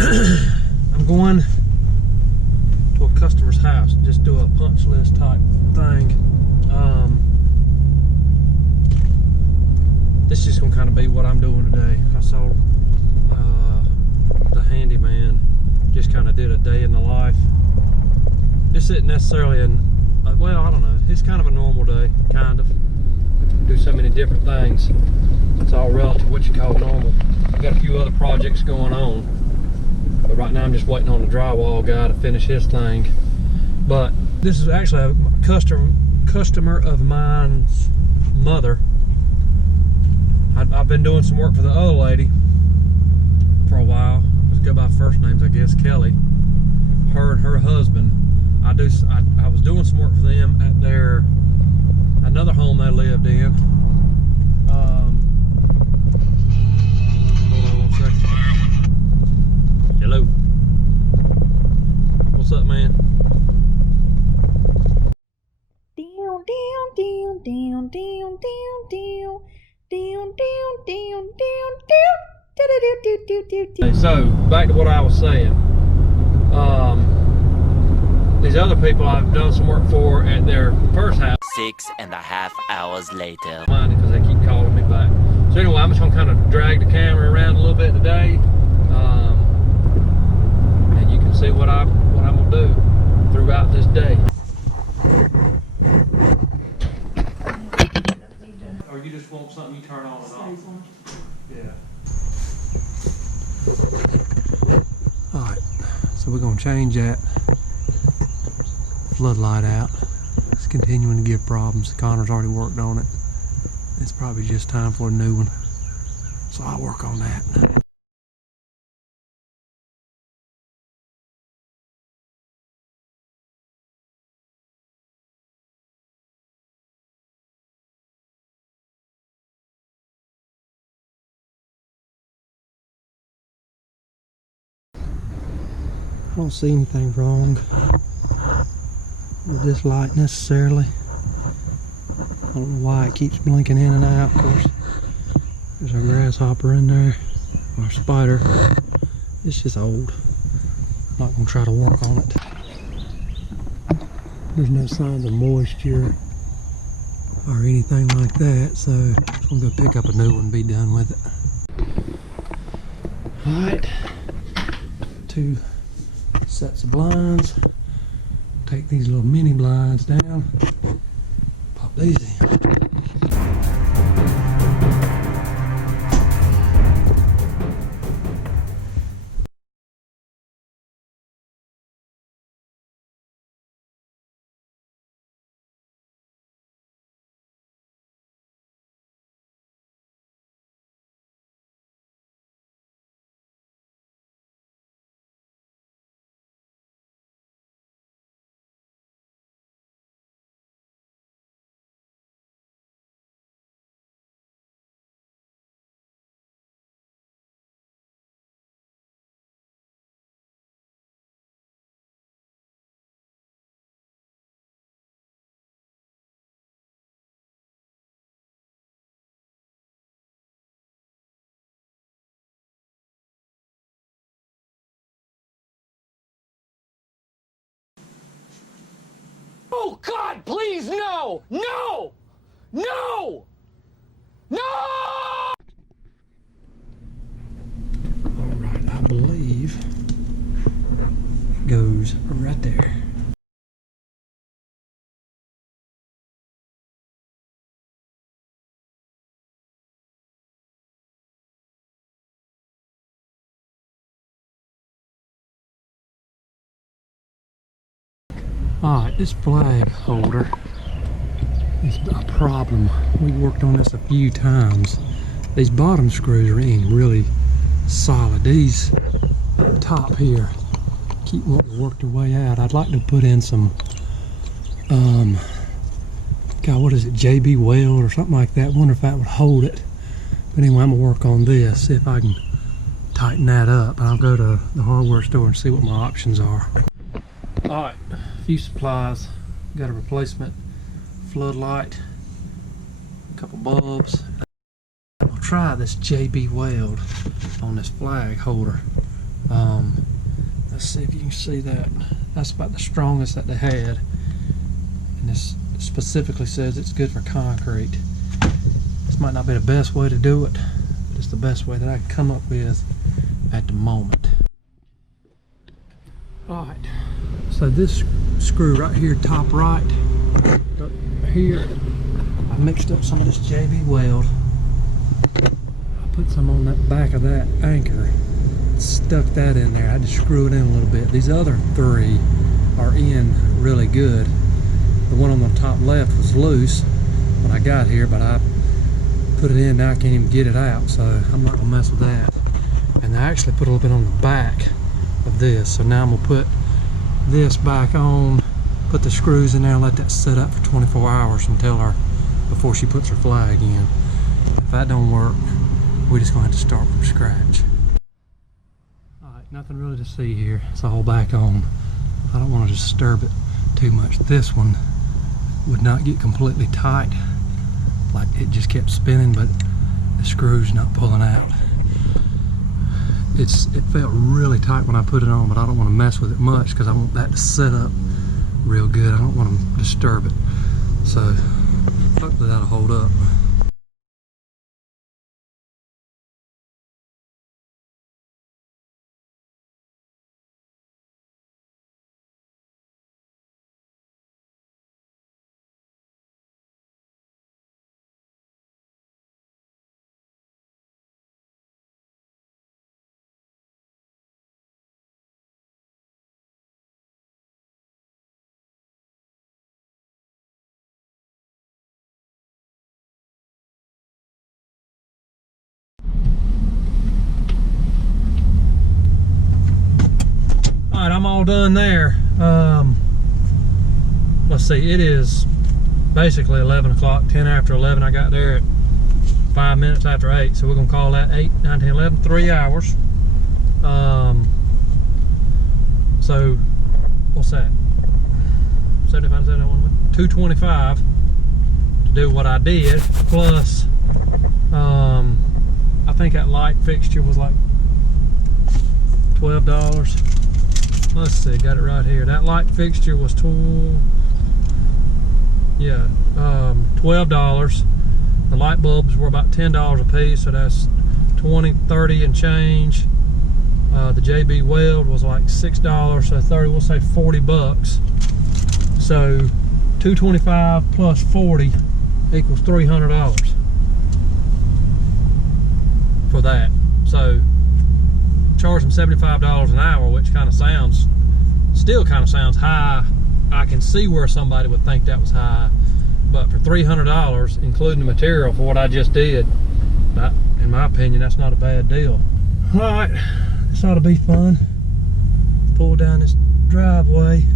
Alright, I'm going to a customer's house, just do a punch list type thing. This is just gonna kind of be what I'm doing today. I saw the Handyman, just kind of did a day in the life. This isn't necessarily well, I don't know, it's kind of a normal day, kind of. Do so many different things. It's all relative to what you call normal. I've got a few other projects going on, but right now I'm just waiting on the drywall guy to finish his thing. But this is actually a customer of mine's mother. I've been doing some work for the other lady for a while. Let's go by first names, I guess. Kelly, her and her husband. I was doing some work for them at another home they lived in. Hold on 1 second. Hello. What's up, man? So back to what I was saying. These other people I've done some work for at their first house. 6.5 hours later. Because they keep calling me back. So anyway, I'm just gonna kind of drag the camera around a little bit today, and you can see what I'm gonna do throughout this day. Or you just want something you turn on and off? Yeah. All right. So we're gonna change that floodlight out. It's continuing to give problems. Connor's already worked on it. It's probably just time for a new one. So I'll work on that. I don't see anything wrong with this light necessarily. I don't know why it keeps blinking in and out. Of course, there's a grasshopper in there, or a spider. It's just old. I'm not gonna try to work on it. There's no signs of moisture or anything like that, so I'm gonna go pick up a new one and be done with it. Alright, 2 sets of blinds. Take these little mini blinds down, pop these in. Oh God, please, no! No! No! No! Alright, I believe it goes right there. Alright, this flag holder is a problem. We worked on this a few times. These bottom screws are in really solid. These top here keep wanting to work their way out. I'd like to put in some God, what is it, JB weld or something like that. Wonder if that would hold it. But anyway, I'm gonna work on this, see if I can tighten that up, and I'll go to the hardware store and see what my options are. Alright, a few supplies. Got a replacement floodlight, a couple bulbs. I'll try this JB weld on this flag holder. Let's see if you can see that. That's about the strongest that they had. And this specifically says it's good for concrete. This might not be the best way to do it, but it's the best way that I can come up with at the moment. Alright, so this screw right here, top right, here, I mixed up some of this JB weld. I put some on that back of that anchor, stuck that in there. I had to screw it in a little bit. These other three are in really good. The one on the top left was loose when I got here, but I put it in, now I can't even get it out, so I'm not gonna mess with that. And I actually put a little bit on the back of this, so now I'm gonna put this back on, put the screws in there and let that set up for 24 hours until before she puts her flag in. If that don't work, we're just gonna have to start from scratch. Alright, nothing really to see here. It's all back on. I don't want to disturb it too much. This one would not get completely tight, like it just kept spinning, but the screw's not pulling out. It felt really tight when I put it on, but I don't want to mess with it much because I want that to set up real good. I don't want to disturb it, so hopefully that'll hold up. Alright, I'm all done there. Let's see, it is basically 11 o'clock, 10 after 11. I got there at 5 minutes after 8, so we're going to call that 8, 9, 10, 11, 3 hours. So, what's that? 75, 225 to do what I did, plus I think that light fixture was like $12. Let's see, got it right here. That light fixture was $12. The light bulbs were about $10 a piece, so that's 20, 30 and change. The JB weld was like $6, so 30, we'll say 40 bucks. So 225 plus 40 equals $300 for that. So charge them $75 an hour, which still kind of sounds high. I can see where somebody would think that was high, but for $300, including the material for what I just did, in my opinion, that's not a bad deal. All right, this ought to be fun. Pull down this driveway,